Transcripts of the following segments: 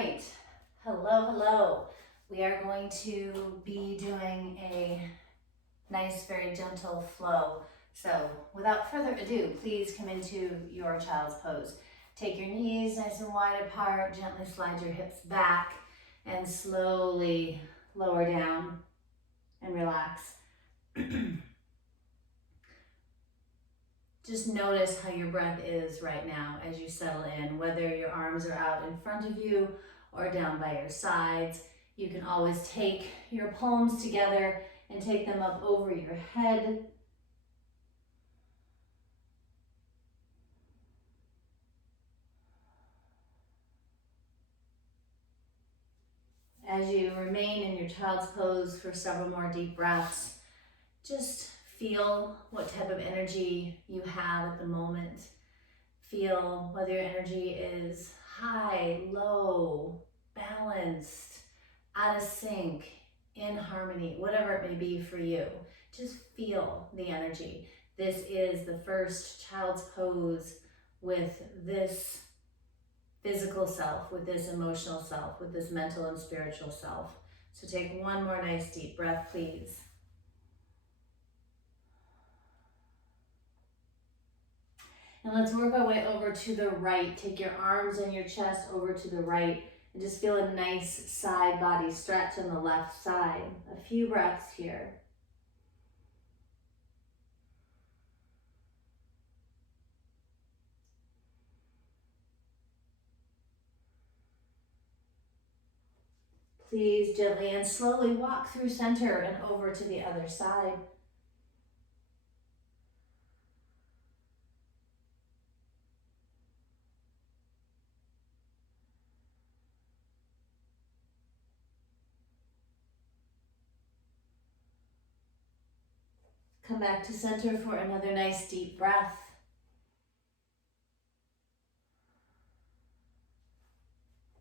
right. Hello, hello. We are going to be doing a nice, very gentle flow. So without further ado, please come into your child's pose. Take your knees nice and wide apart, gently slide your hips back, and slowly lower down and relax. Just notice how your breath is right now as you settle in, whether your arms are out in front of you or down by your sides. You can always take your palms together and take them up over your head. As you remain in your child's pose for several more deep breaths, just feel what type of energy you have at the moment. Feel whether your energy is high, low, balanced, out of sync, in harmony, whatever it may be for you. Just feel the energy. This is the first child's pose with this physical self, with this emotional self, with this mental and spiritual self. So take one more nice deep breath, please. And let's work our way over to the right. Take your arms and your chest over to the right and just feel a nice side body stretch on the left side. A few breaths here. Please gently and slowly walk through center and over to the other side. Come back to center for another nice deep breath.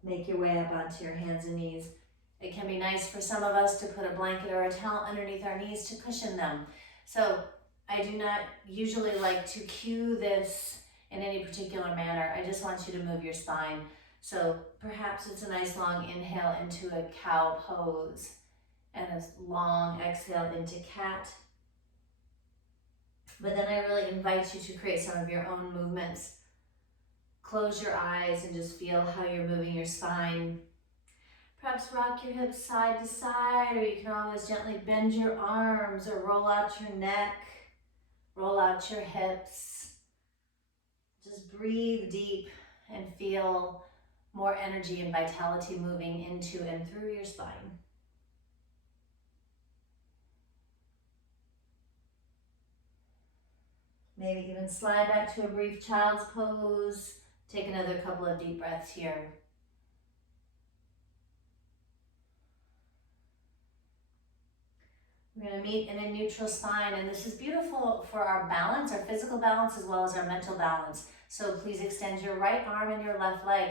Make your way up onto your hands and knees. It can be nice for some of us to put a blanket or a towel underneath our knees to cushion them. So I do not usually like to cue this in any particular manner. I just want you to move your spine. So perhaps it's a nice long inhale into a cow pose and a long exhale into cat. But then I really invite you to create some of your own movements. Close your eyes and just feel how you're moving your spine. Perhaps rock your hips side to side, or you can always gently bend your arms or roll out your neck, roll out your hips. Just breathe deep and feel more energy and vitality moving into and through your spine. Maybe even slide back to a brief child's pose. Take another couple of deep breaths here. We're going to meet in a neutral spine, and this is beautiful for our balance, our physical balance, as well as our mental balance. So please extend your right arm and your left leg.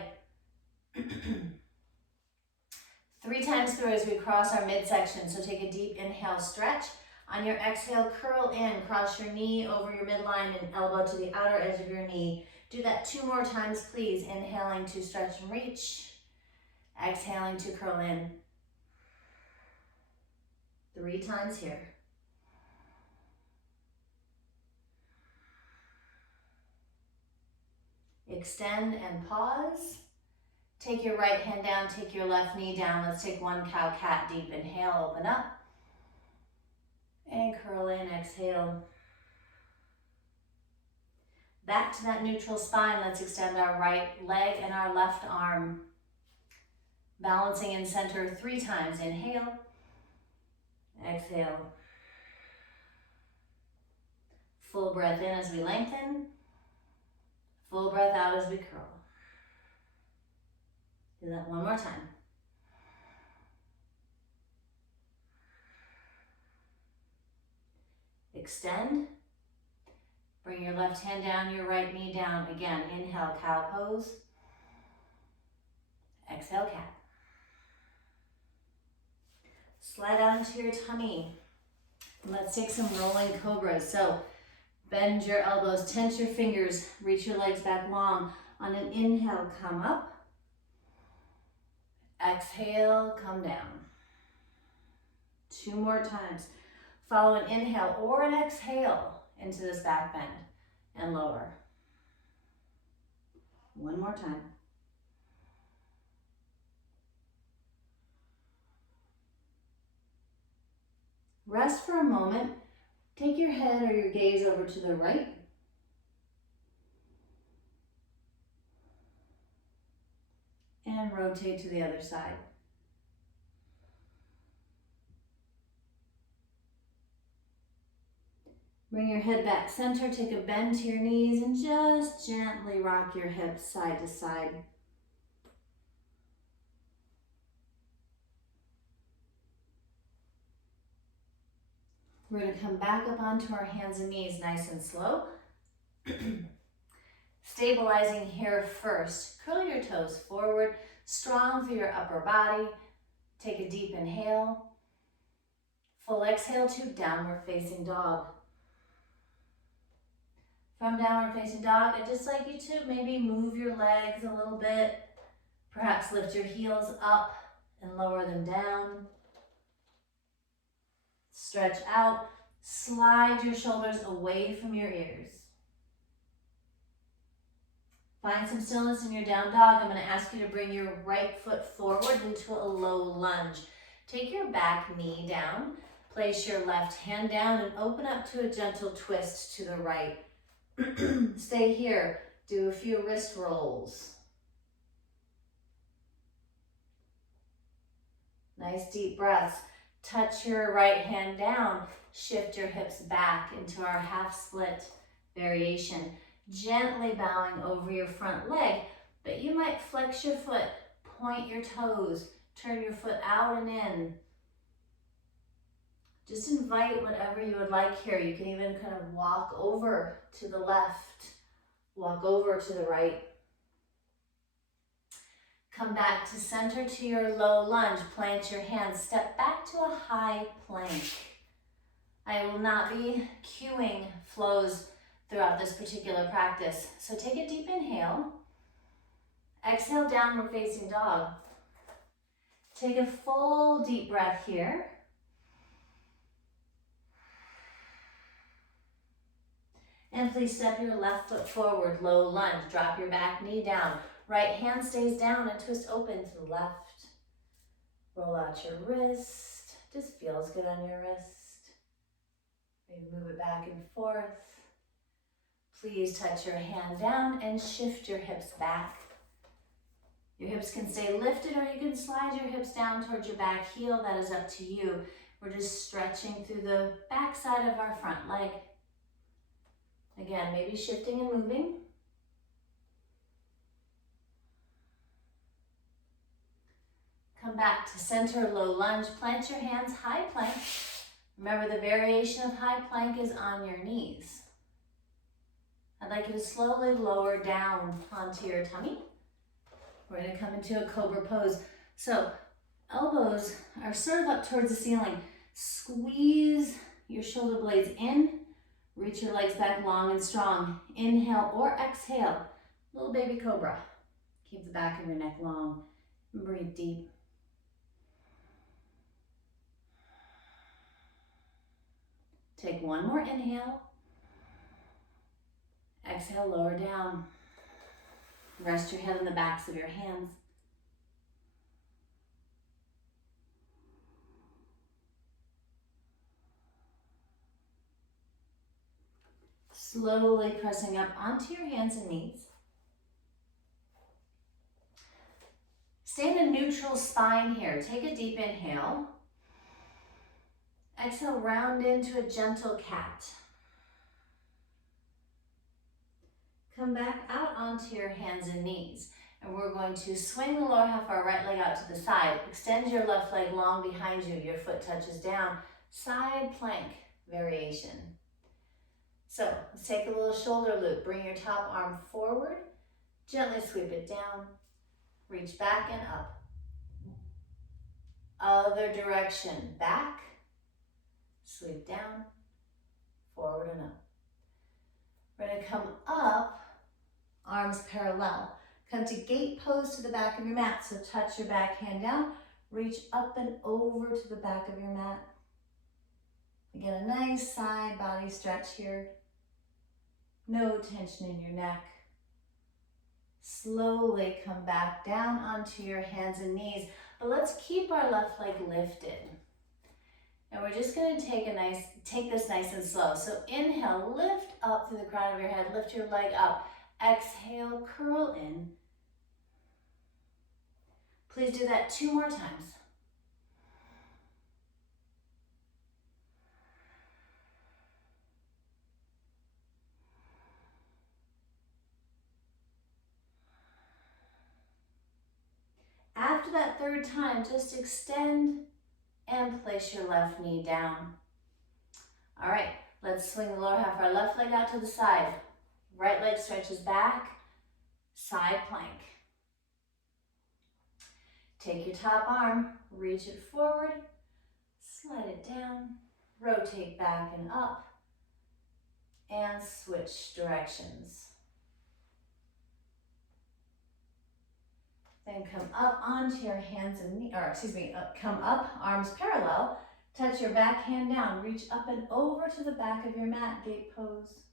3 times through as we cross our midsection. So take a deep inhale, stretch. On your exhale, curl in, cross your knee over your midline and elbow to the outer edge of your knee. Do that 2 more times, please. Inhaling to stretch and reach. Exhaling to curl in. 3 times here. Extend and pause. Take your right hand down, take your left knee down. Let's take one cow-cat. Deep inhale, open up. And curl in, exhale. Back to that neutral spine. Let's extend our right leg and our left arm. Balancing in center 3 times. Inhale. Exhale. Full breath in as we lengthen. Full breath out as we curl. Do that one more time. Extend. Bring your left hand down, your right knee down. Again, inhale, cow pose. Exhale, cat. Slide out into your tummy. Let's take some rolling cobras. So bend your elbows, tense your fingers, reach your legs back long. On an inhale, come up. Exhale, come down. 2 more times. Follow an inhale or an exhale into this back bend and lower. 1 more time. Rest for a moment. Take your head or your gaze over to the right. And rotate to the other side. Bring your head back center, take a bend to your knees, and just gently rock your hips side to side. We're going to come back up onto our hands and knees nice and slow. Stabilizing here first. Curl your toes forward, strong through your upper body. Take a deep inhale. Full exhale to downward facing dog. From downward facing dog, I'd just like you to maybe move your legs a little bit. Perhaps lift your heels up and lower them down. Stretch out. Slide your shoulders away from your ears. Find some stillness in your down dog. I'm going to ask you to bring your right foot forward into a low lunge. Take your back knee down. Place your left hand down and open up to a gentle twist to the right. Stay here. Do a few wrist rolls. Nice deep breaths. Touch your right hand down. Shift your hips back into our half split variation. Gently bowing over your front leg, but you might flex your foot, point your toes, turn your foot out and in. Just invite whatever you would like here. You can even kind of walk over to the left, walk over to the right. Come back to center to your low lunge. Plant your hands. Step back to a high plank. I will not be cueing flows throughout this particular practice. So take a deep inhale. Exhale, downward facing dog. Take a full deep breath here. And please step your left foot forward, low lunge. Drop your back knee down. Right hand stays down and twist open to the left. Roll out your wrist. Just feels good on your wrist. Maybe move it back and forth. Please touch your hand down and shift your hips back. Your hips can stay lifted or you can slide your hips down towards your back heel. That is up to you. We're just stretching through the back side of our front leg. Again, maybe shifting and moving. Come back to center, low lunge. Plant your hands, high plank. Remember, the variation of high plank is on your knees. I'd like you to slowly lower down onto your tummy. We're going to come into a cobra pose. So elbows are sort of up towards the ceiling. Squeeze your shoulder blades in. Reach your legs back long and strong. Inhale or exhale. Little baby cobra. Keep the back of your neck long. And breathe deep. Take one more inhale. Exhale, lower down. Rest your head on the backs of your hands. Slowly pressing up onto your hands and knees. Stay in a neutral spine here. Take a deep inhale. Exhale, round into a gentle cat. Come back out onto your hands and knees. And we're going to swing the lower half of our right leg out to the side. Extend your left leg long behind you. Your foot touches down. Side plank variation. So let's take a little shoulder loop. Bring your top arm forward. Gently sweep it down. Reach back and up. Other direction. Back. Sweep down. Forward and up. We're going to come up. Arms parallel. Come to gate pose to the back of your mat. So touch your back hand down, reach up and over to the back of your mat. Again, a nice side body stretch here. No tension in your neck. Slowly come back down onto your hands and knees, but let's keep our left leg lifted. And we're just going to take this nice and slow. So inhale, lift up through the crown of your head, lift your leg up. Exhale, curl in. Please do that 2 more times. After that 3rd time, just extend and place your left knee down. All right, let's swing the lower half of our left leg out to the side. Right leg stretches back, side plank. Take your top arm, reach it forward, slide it down, rotate back and up, and switch directions. Then come up onto your hands and knees, come up, arms parallel, touch your back hand down, reach up and over to the back of your mat, gate pose.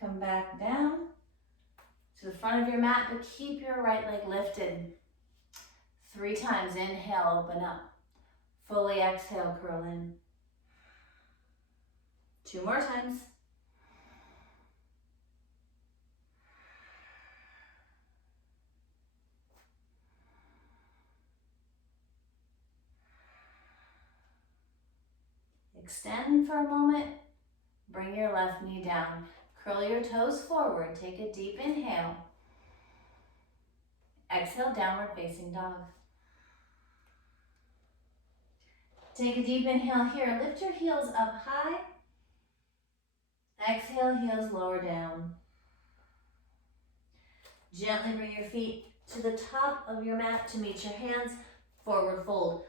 Come back down to the front of your mat, but keep your right leg lifted. 3 times, inhale, open up. Fully exhale, curl in. 2 more times. Extend for a moment. Bring your left knee down. Curl your toes forward. Take a deep inhale. Exhale, downward facing dog. Take a deep inhale here. Lift your heels up high. Exhale, heels lower down. Gently bring your feet to the top of your mat to meet your hands. Forward fold.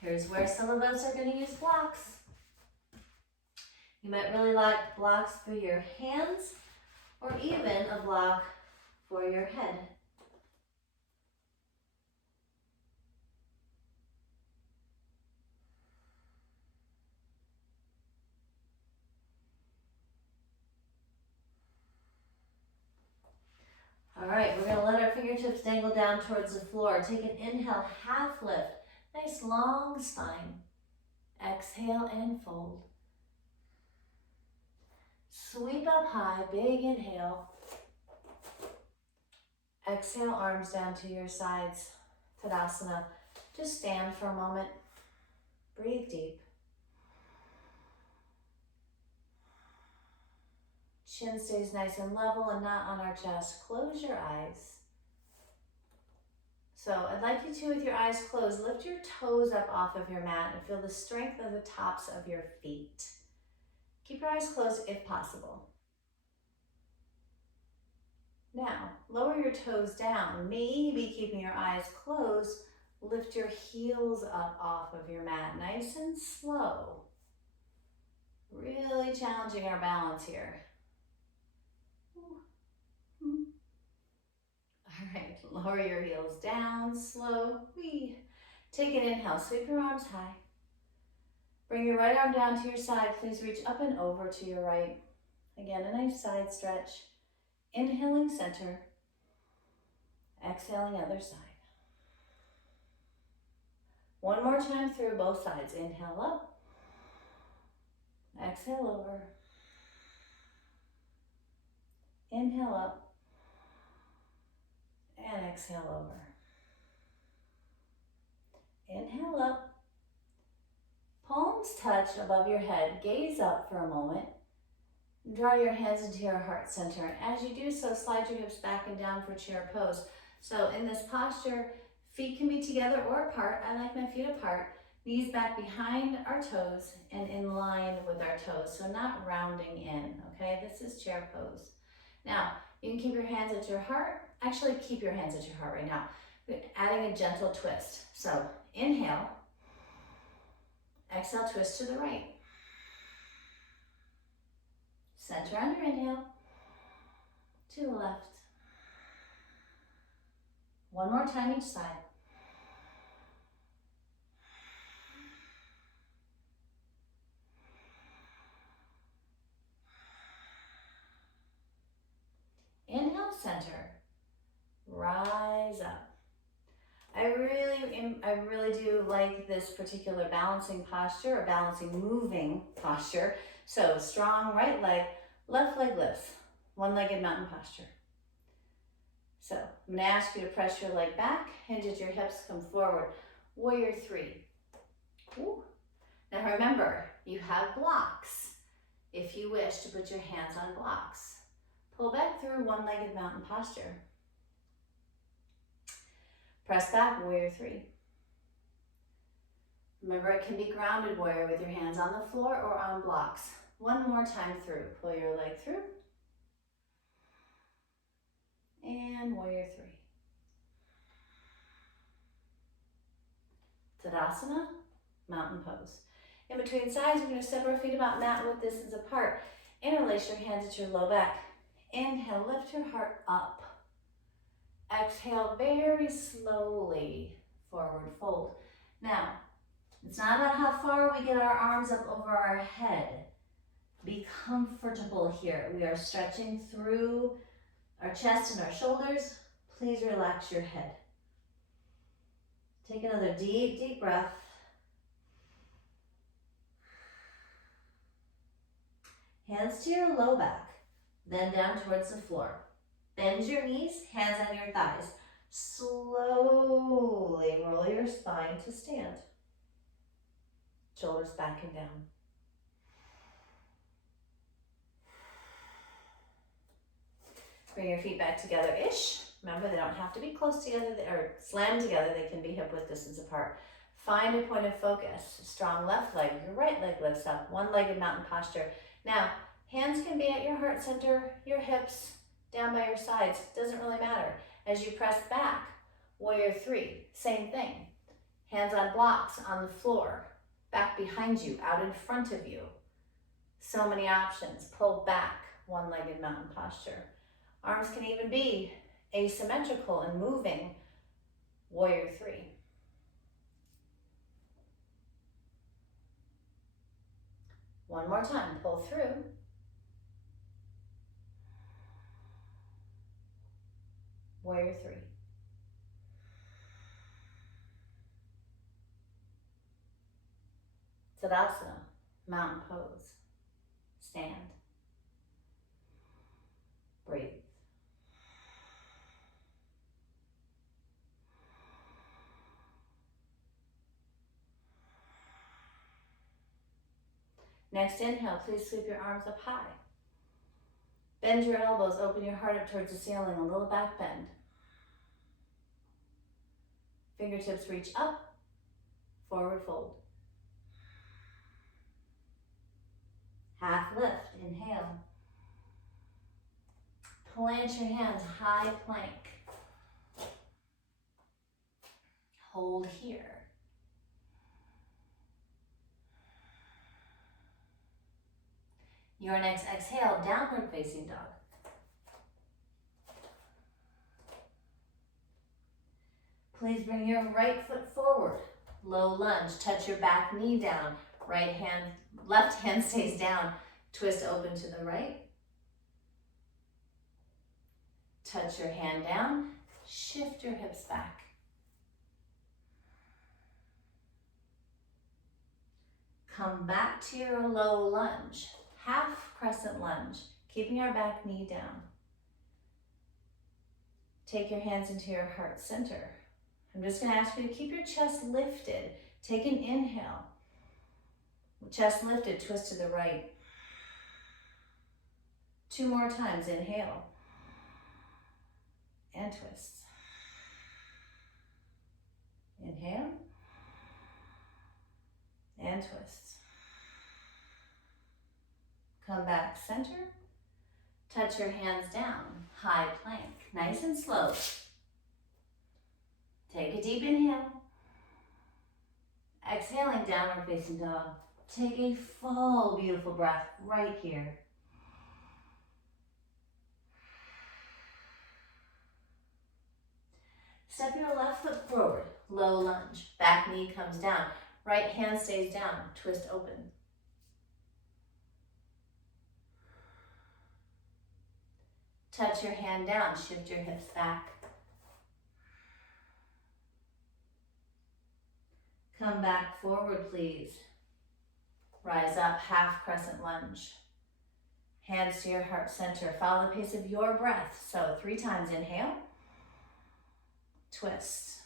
Here's where some of us are going to use blocks. You might really like blocks for your hands or even a block for your head. All right, we're going to let our fingertips dangle down towards the floor. Take an inhale, half lift. Nice long spine. Exhale and fold. Sweep up high, big inhale. Exhale, arms down to your sides. Tadasana. Just stand for a moment. Breathe deep. Chin stays nice and level and not on our chest. Close your eyes. So I'd like you to, with your eyes closed, lift your toes up off of your mat and feel the strength of the tops of your feet. Keep your eyes closed if possible. Now, lower your toes down, maybe keeping your eyes closed. Lift your heels up off of your mat, nice and slow. Really challenging our balance here. All right, lower your heels down, slow. Take an inhale, sweep your arms high. Bring your right arm down to your side. Please reach up and over to your right. Again, a nice side stretch. Inhaling center. Exhaling other side. One more time through both sides. Inhale up. Exhale over. Inhale up. And exhale over. Inhale up. Palms touch above your head. Gaze up for a moment. Draw your hands into your heart center. As you do so, slide your hips back and down for chair pose. So in this posture, feet can be together or apart. I like my feet apart. Knees back behind our toes and in line with our toes. So not rounding in, okay? This is chair pose. Now, you can keep your hands at your heart. Actually, keep your hands at your heart right now. We're adding a gentle twist. So inhale. Exhale, twist to the right. Center on your inhale. To the left. One more time each side. Inhale, center. Rise up. I really do like this particular balancing posture, or balancing moving posture. So strong right leg, left leg lifts, one-legged mountain posture. So I'm gonna ask you to press your leg back, hinge at your hips, come forward. Warrior three. Ooh. Now remember, you have blocks. If you wish to put your hands on blocks, pull back through one-legged mountain posture. Press back, warrior three. Remember, it can be grounded warrior with your hands on the floor or on blocks. One more time through. Pull your leg through. And warrior three. Tadasana, mountain pose. In between sides, we're going to step our feet about mat width distance apart. Interlace your hands at your low back. Inhale, lift your heart up. Exhale very slowly, forward fold. Now, it's not about how far we get our arms up over our head. Be comfortable here. We are stretching through our chest and our shoulders. Please relax your head. Take another deep, deep breath. Hands to your low back, then down towards the floor. Bend your knees, hands on your thighs. Slowly roll your spine to stand. Shoulders back and down. Bring your feet back together-ish. Remember, they don't have to be close together or slammed together. They can be hip width distance apart. Find a point of focus. Strong left leg, your right leg lifts up. One-legged mountain posture. Now, hands can be at your heart center, your hips, down by your sides. Doesn't really matter. As you press back, warrior three, same thing. Hands on blocks, on the floor, back behind you, out in front of you. So many options. Pull back, one-legged mountain posture. Arms can even be asymmetrical and moving, warrior three. One more time, pull through. Warrior three. Tadasana, mountain pose. Stand. Breathe. Next inhale, please sweep your arms up high. Bend your elbows, open your heart up towards the ceiling, a little back bend. Fingertips reach up, forward fold. Half lift, inhale. Plant your hands, high plank. Hold here. Your next exhale, downward facing dog. Please bring your right foot forward. Low lunge, touch your back knee down. Right hand, left hand stays down. Twist open to the right. Touch your hand down. Shift your hips back. Come back to your low lunge. Half crescent lunge, keeping our back knee down. Take your hands into your heart center. I'm just going to ask you to keep your chest lifted. Take an inhale. Chest lifted, twist to the right. 2 more times, inhale. And twist. Inhale. And twist. Come back center. Touch your hands down. High plank. Nice and slow. Take a deep inhale. Exhaling, downward facing dog. Take a full, beautiful breath right here. Step your left foot forward, low lunge. Back knee comes down. Right hand stays down, twist open. Touch your hand down, shift your hips back. Come back forward, please. Rise up, half crescent lunge. Hands to your heart center. Follow the pace of your breath. So 3 times, inhale. Twist.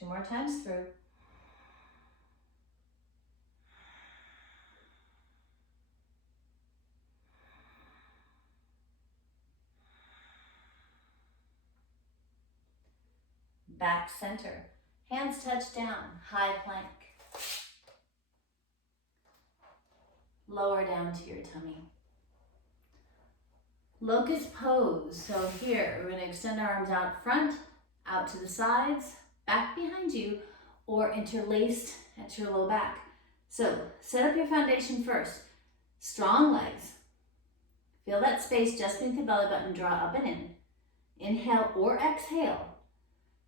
2 more times through. Back center. Hands touch down, high plank. Lower down to your tummy. Locust pose. So here, we're gonna extend our arms out front, out to the sides, back behind you, or interlaced at your low back. So set up your foundation first. Strong legs. Feel that space just beneath the belly button, draw up and in. Inhale or exhale.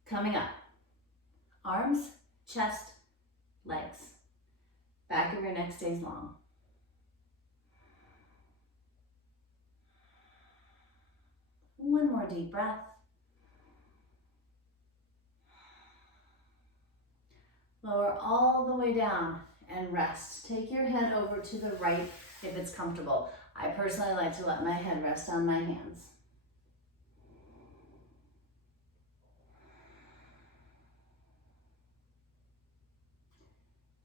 Coming up. Arms, chest, legs. Back of your neck stays long. One more deep breath. Lower all the way down and rest. Take your head over to the right if it's comfortable. I personally like to let my head rest on my hands.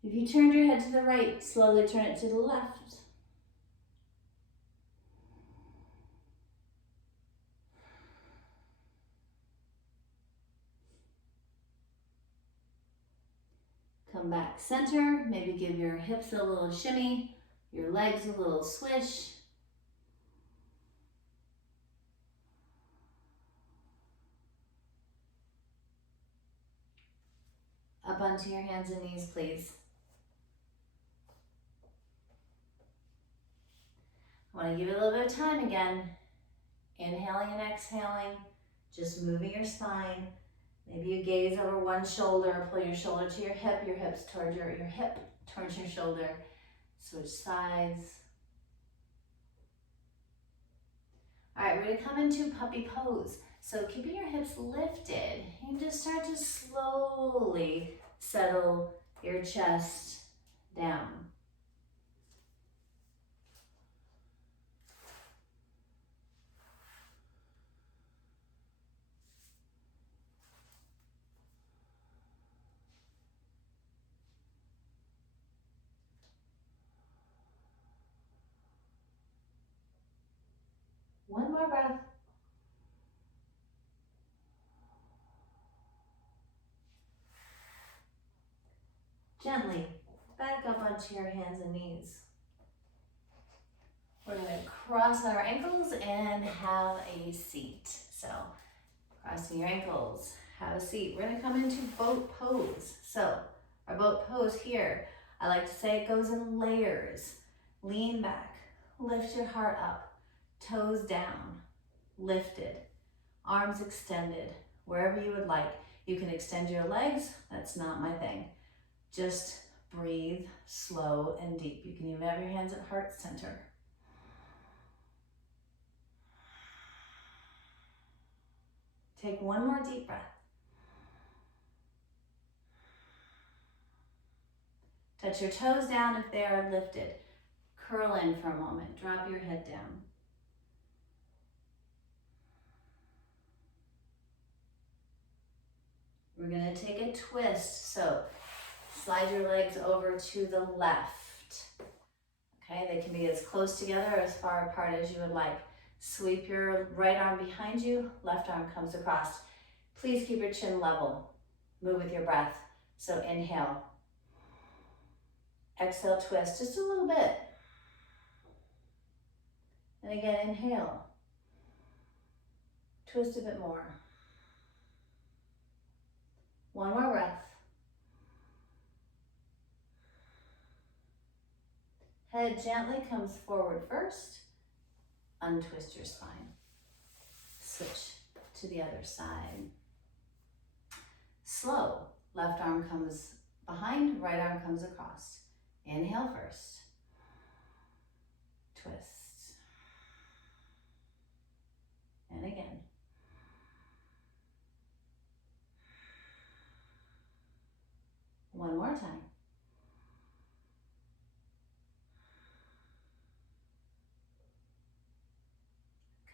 If you turned your head to the right, slowly turn it to the left. Come back center, maybe give your hips a little shimmy, your legs a little swish. Up onto your hands and knees, please. I want to give you a little bit of time again. Inhaling and exhaling, just moving your spine. Maybe you gaze over one shoulder, pull your shoulder to your hips towards your hip towards your shoulder. Switch sides. All right, we're gonna come into puppy pose. So keeping your hips lifted, you just start to slowly settle your chest down. One more breath. Gently back up onto your hands and knees. We're going to cross our ankles and have a seat. So crossing your ankles, have a seat. We're going to come into boat pose. So our boat pose here, I like to say it goes in layers. Lean back, lift your heart up. Toes down, lifted, arms extended, wherever you would like. You can extend your legs, that's not my thing. Just breathe slow and deep. You can even have your hands at heart center. Take one more deep breath. Touch your toes down if they are lifted. Curl in for a moment, drop your head down. We're going to take a twist, so slide your legs over to the left. Okay, they can be as close together or as far apart as you would like. Sweep your right arm behind you, left arm comes across. Please keep your chin level. Move with your breath. So inhale. Exhale, twist just a little bit. And again, inhale. Twist a bit more. One more breath. Head gently comes forward first. Untwist your spine. Switch. to the other side. Slow. Left arm comes behind, right arm comes across. Inhale first. Twist. And again. One more time.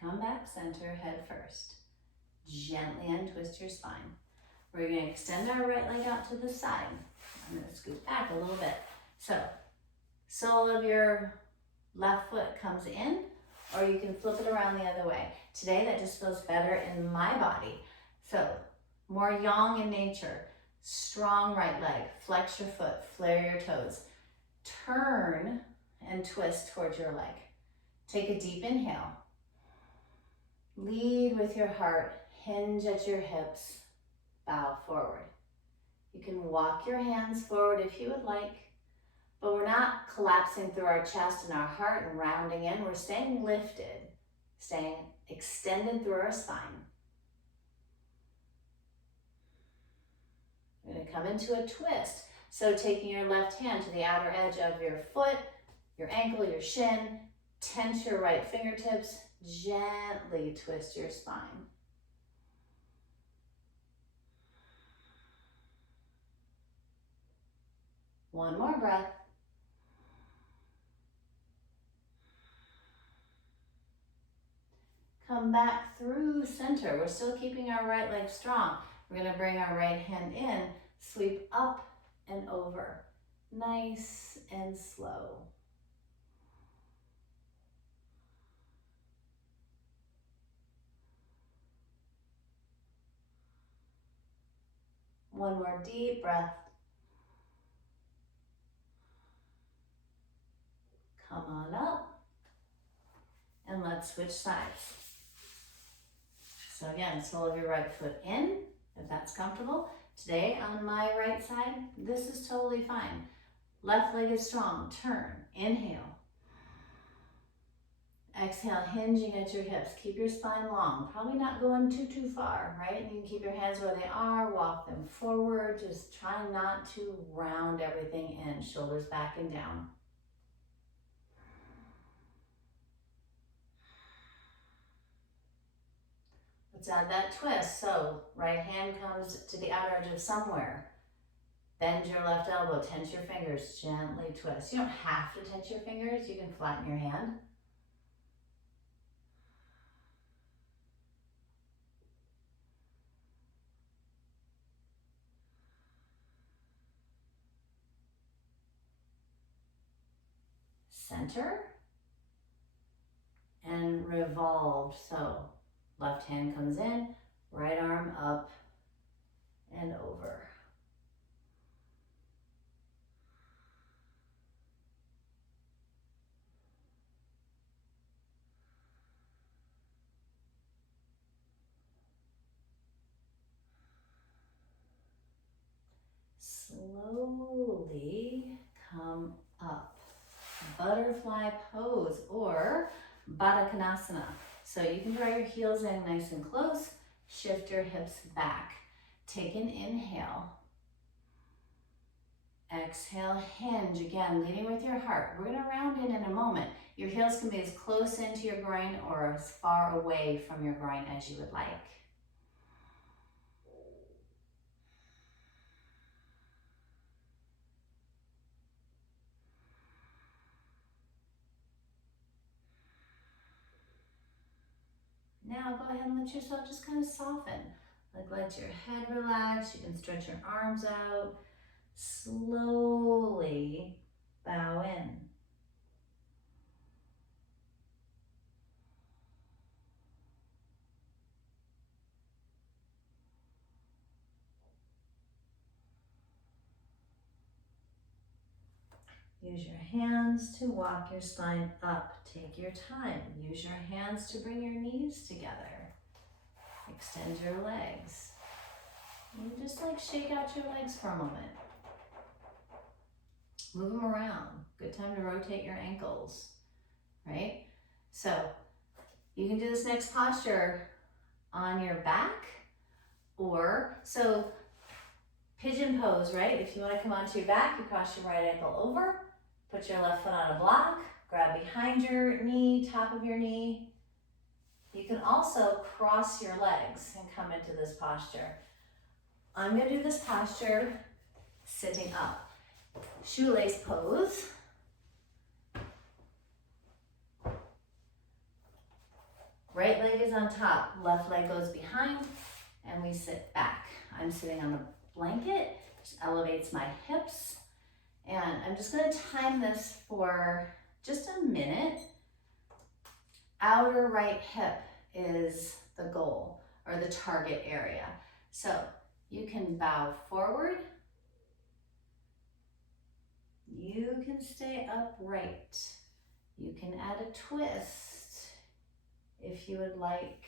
Come back center, head first. Gently untwist your spine. We're going to extend our right leg out to the side. I'm going to scoot back a little bit. So, sole of your left foot comes in, or you can flip it around the other way. Today, that just feels better in my body. So, more yang in nature. Strong right leg. Flex your foot. Flare your toes. Turn and twist towards your leg. Take a deep inhale. Lead with your heart. Hinge at your hips. Bow forward. You can walk your hands forward if you would like, but we're not collapsing through our chest and our heart and rounding in. We're staying lifted, staying extended through our spine. We're going to come into a twist. So taking your left hand to the outer edge of your foot, your ankle, your shin, tense your right fingertips, gently twist your spine. One more breath. Come back through center. We're still keeping our right leg strong. We're going to bring our right hand in, sweep up and over. Nice and slow. One more deep breath. Come on up. And let's switch sides. So again, sole of your right foot in, if that's comfortable. Today on my right side, this is totally fine. Left leg is strong. Turn. Inhale. Exhale, hinging at your hips. Keep your spine long. Probably not going too far, right? You can keep your hands where they are. Walk them forward. Just try not to round everything in. Shoulders back and down. Let's add that twist. So right hand comes to the outer edge of somewhere. Bend your left elbow, tense your fingers, gently twist. You don't have to tense your fingers. You can flatten your hand. Center and revolve. So left hand comes in, right arm up and over. Slowly come up. Butterfly pose or Baddha Konasana. So you can draw your heels in nice and close. Shift your hips back. Take an inhale. Exhale, hinge. Again, leading with your heart. We're going to round in a moment. Your heels can be as close into your groin or as far away from your groin as you would like. Now go ahead and let yourself just kind of soften. Like let your head relax. You can stretch your arms out. Slowly bow in. Use your hands to walk your spine up. Take your time. Use your hands to bring your knees together. Extend your legs. And just like shake out your legs for a moment. Move them around. Good time to rotate your ankles, right? So you can do this next posture on your back, or so pigeon pose, right? If you want to come onto your back, you cross your right ankle over, put your left foot on a block, grab behind your knee, top of your knee. You can also cross your legs and come into this posture. I'm going to do this posture sitting up. Shoelace pose. Right leg is on top, left leg goes behind, and we sit back. I'm sitting on the blanket, which elevates my hips. And I'm just gonna time this for just a minute. Outer right hip is the goal or the target area. So you can bow forward. You can stay upright. You can add a twist if you would like.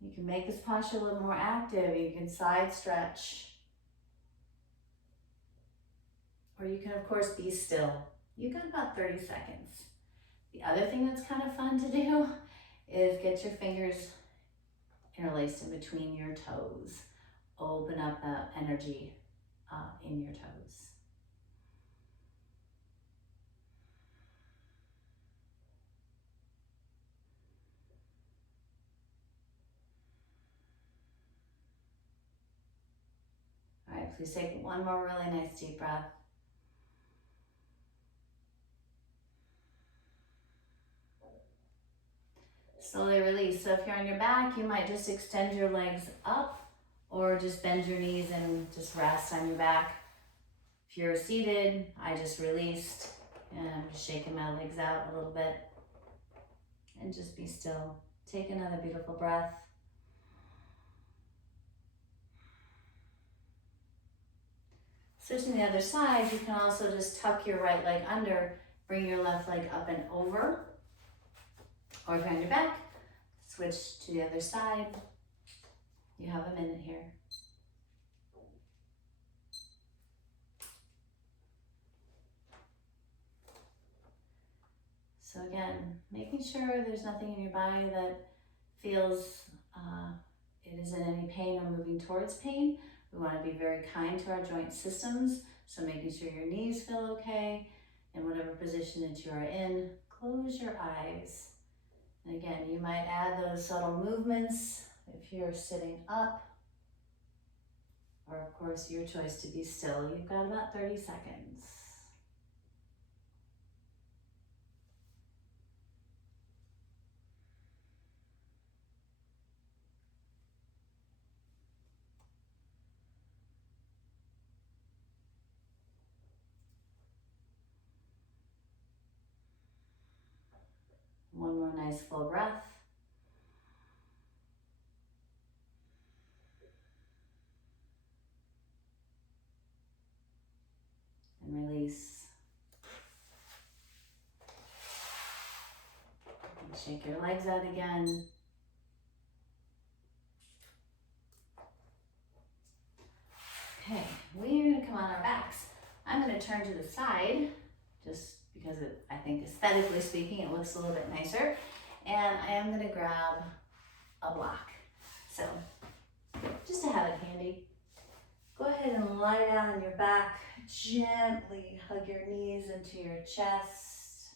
You can make this posture a little more active. You can side stretch. Or you can, of course, be still. You've got about 30 seconds. The other thing that's kind of fun to do is get your fingers interlaced in between your toes. Open up the energy in your toes. All right, please take one more really nice deep breath. Slowly release. So if you're on your back, you might just extend your legs up or just bend your knees and just rest on your back. If you're seated, I just released and I'm just shaking my legs out a little bit and just be still. Take another beautiful breath. Switching the other side, you can also just tuck your right leg under, bring your left leg up and over. Or if you're on your back, switch to the other side. You have a minute here. So again, making sure there's nothing in your body that feels it is in any pain or moving towards pain. We want to be very kind to our joint systems. So making sure your knees feel okay in whatever position that you are in. Close your eyes. And again, you might add those subtle movements if you're sitting up, or of course your choice to be still. You've got about 30 seconds. One more nice full breath. And release. And shake your legs out again. Okay, we're gonna come on our backs. I'm gonna turn to the side, just because I think aesthetically speaking, it looks a little bit nicer. And I am gonna grab a block. So, just to have it handy, go ahead and lie down on your back. Gently hug your knees into your chest.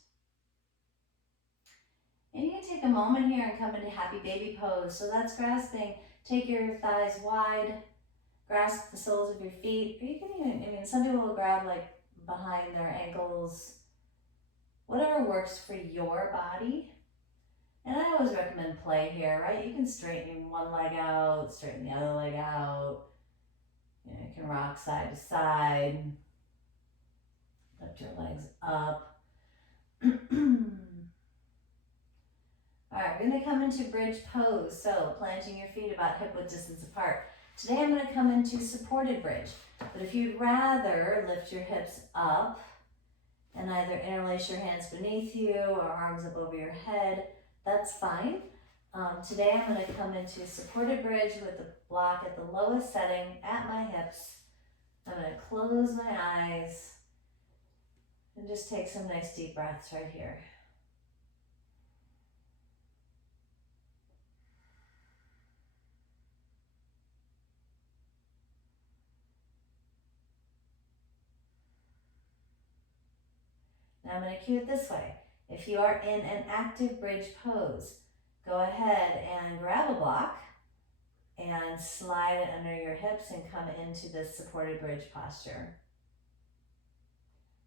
And you can take a moment here and come into happy baby pose. So that's grasping. Take your thighs wide. Grasp the soles of your feet. Or you can even, some people will grab like behind their ankles. Whatever works for your body. And I always recommend play here, right? You can straighten one leg out, straighten the other leg out. You can rock side to side. Lift your legs up. All right, we're gonna come into bridge pose. So planting your feet about hip width distance apart. Today I'm gonna come into supported bridge. But if you'd rather lift your hips up and either interlace your hands beneath you or arms up over your head, that's fine. Today I'm going to come into supported bridge with the block at the lowest setting at my hips. I'm going to close my eyes and just take some nice deep breaths right here. I'm going to cue it this way. If you are in an active bridge pose, go ahead and grab a block and slide it under your hips and come into this supported bridge posture.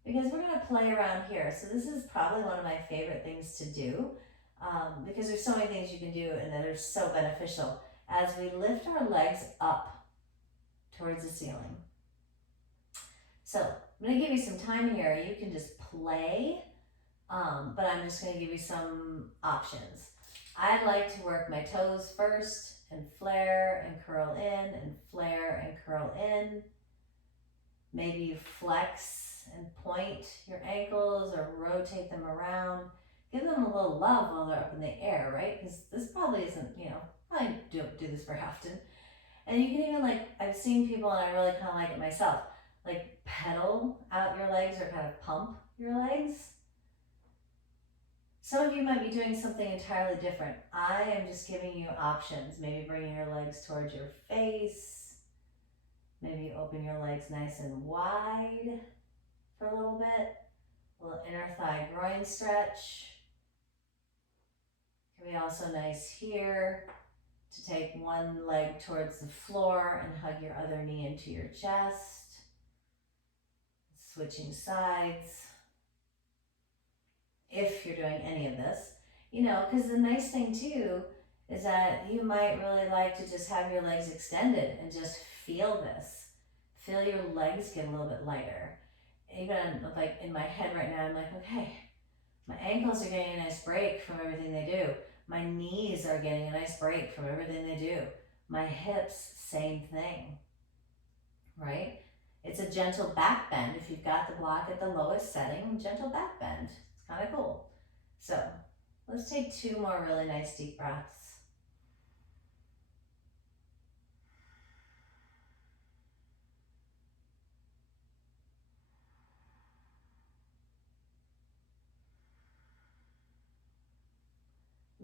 Because we're going to play around here. So this is probably one of my favorite things to do because there's so many things you can do and that are so beneficial as we lift our legs up towards the ceiling. So I'm going to give you some time here. You can just play, but I'm just going to give you some options. I like to work my toes first and flare and curl in and flare and curl in. Maybe you flex and point your ankles or rotate them around. Give them a little love while they're up in the air, right? Because this probably isn't, probably don't do this very often. And you can even I've seen people and I really kind of like it myself, pedal out your legs or kind of pump your legs. Some of you might be doing something entirely different. I am just giving you options. Maybe bringing your legs towards your face. Maybe open your legs nice and wide for a little bit. A little inner thigh groin stretch. Can be also nice here to take one leg towards the floor and hug your other knee into your chest. Switching sides. If you're doing any of this, because the nice thing too is that you might really like to just have your legs extended and just feel this. Feel your legs get a little bit lighter. Even in my head right now, I'm like, okay, my ankles are getting a nice break from everything they do. My knees are getting a nice break from everything they do. My hips, same thing, right? It's a gentle back bend. If you've got the block at the lowest setting, gentle back bend. It's kind of cool. So let's take 2 more really nice deep breaths.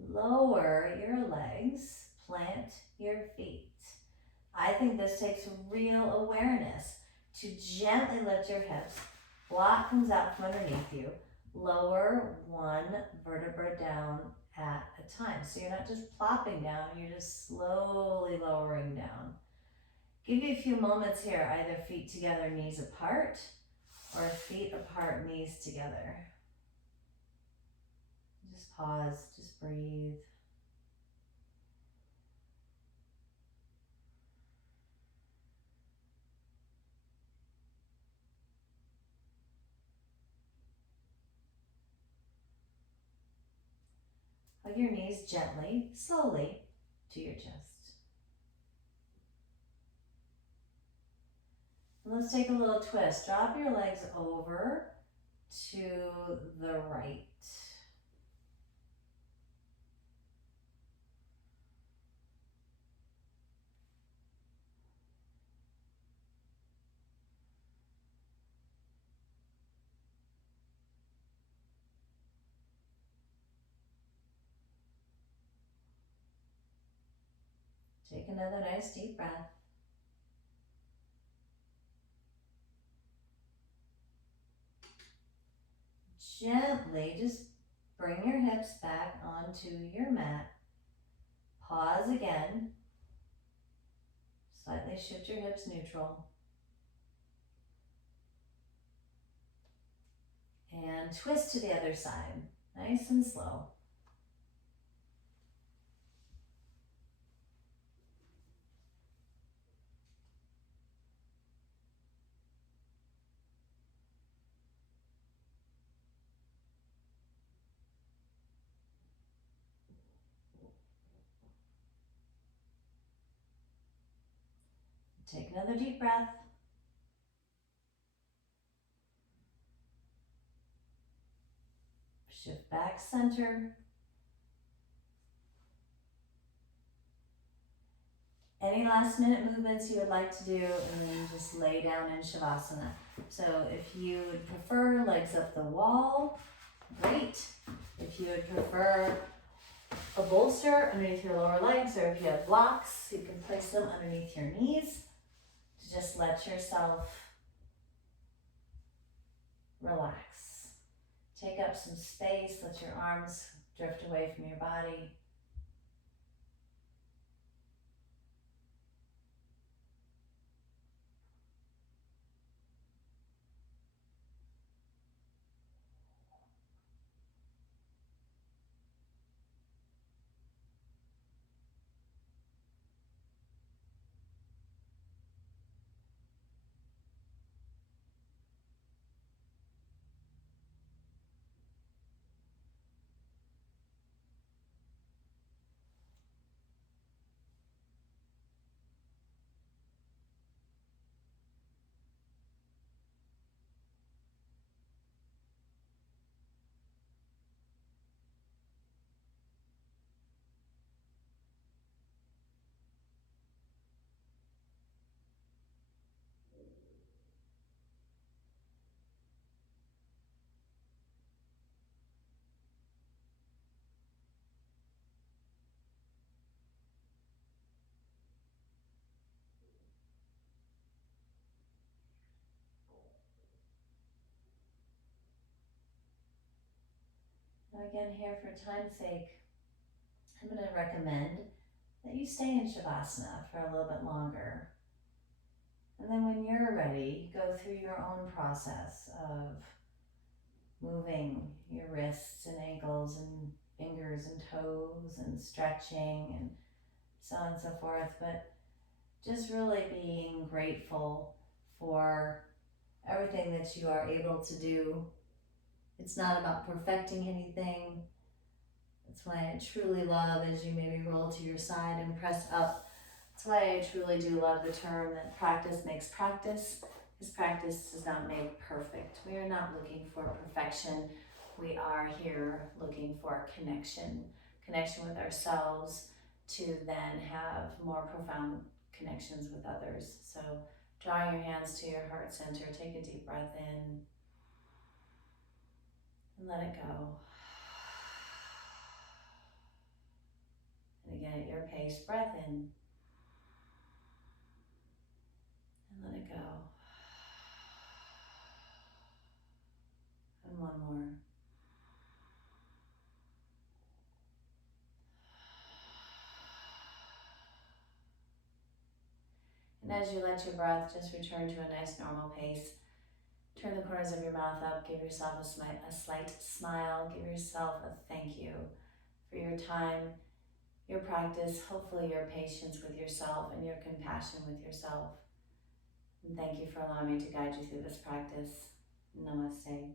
Lower your legs, plant your feet. I think this takes real awareness to gently lift your hips. Block comes out from underneath you. Lower one vertebra down at a time. So you're not just plopping down, you're just slowly lowering down. Give you a few moments here, either feet together, knees apart, or feet apart, knees together. Just pause, just breathe. Hug your knees gently, slowly, to your chest. And let's take a little twist. Drop your legs over to the right. Take another nice deep breath. Gently just bring your hips back onto your mat. Pause again. Slightly shift your hips neutral. And twist to the other side, nice and slow. Take another deep breath. Shift back center. Any last minute movements you would like to do, and then just lay down in Shavasana. So if you would prefer legs up the wall, great. If you would prefer a bolster underneath your lower legs, or if you have blocks, you can place them underneath your knees to just let yourself relax. Take up some space, let your arms drift away from your body. Now again here, for time's sake, I'm going to recommend that you stay in Shavasana for a little bit longer. And then when you're ready, go through your own process of moving your wrists and ankles and fingers and toes and stretching and so on and so forth. But just really being grateful for everything that you are able to do. It's not about perfecting anything. That's why I truly love, as you maybe roll to your side and press up, that's why I truly do love the term that practice makes practice, because practice does not make perfect. We are not looking for perfection. We are here looking for connection with ourselves, to then have more profound connections with others. So draw your hands to your heart center, take a deep breath in, and let it go. And again, at your pace, breath in, and let it go. And one more. And as you let your breath just return to a nice normal pace, turn the corners of your mouth up, give yourself a slight smile, give yourself a thank you for your time, your practice, hopefully your patience with yourself and your compassion with yourself. And thank you for allowing me to guide you through this practice. Namaste.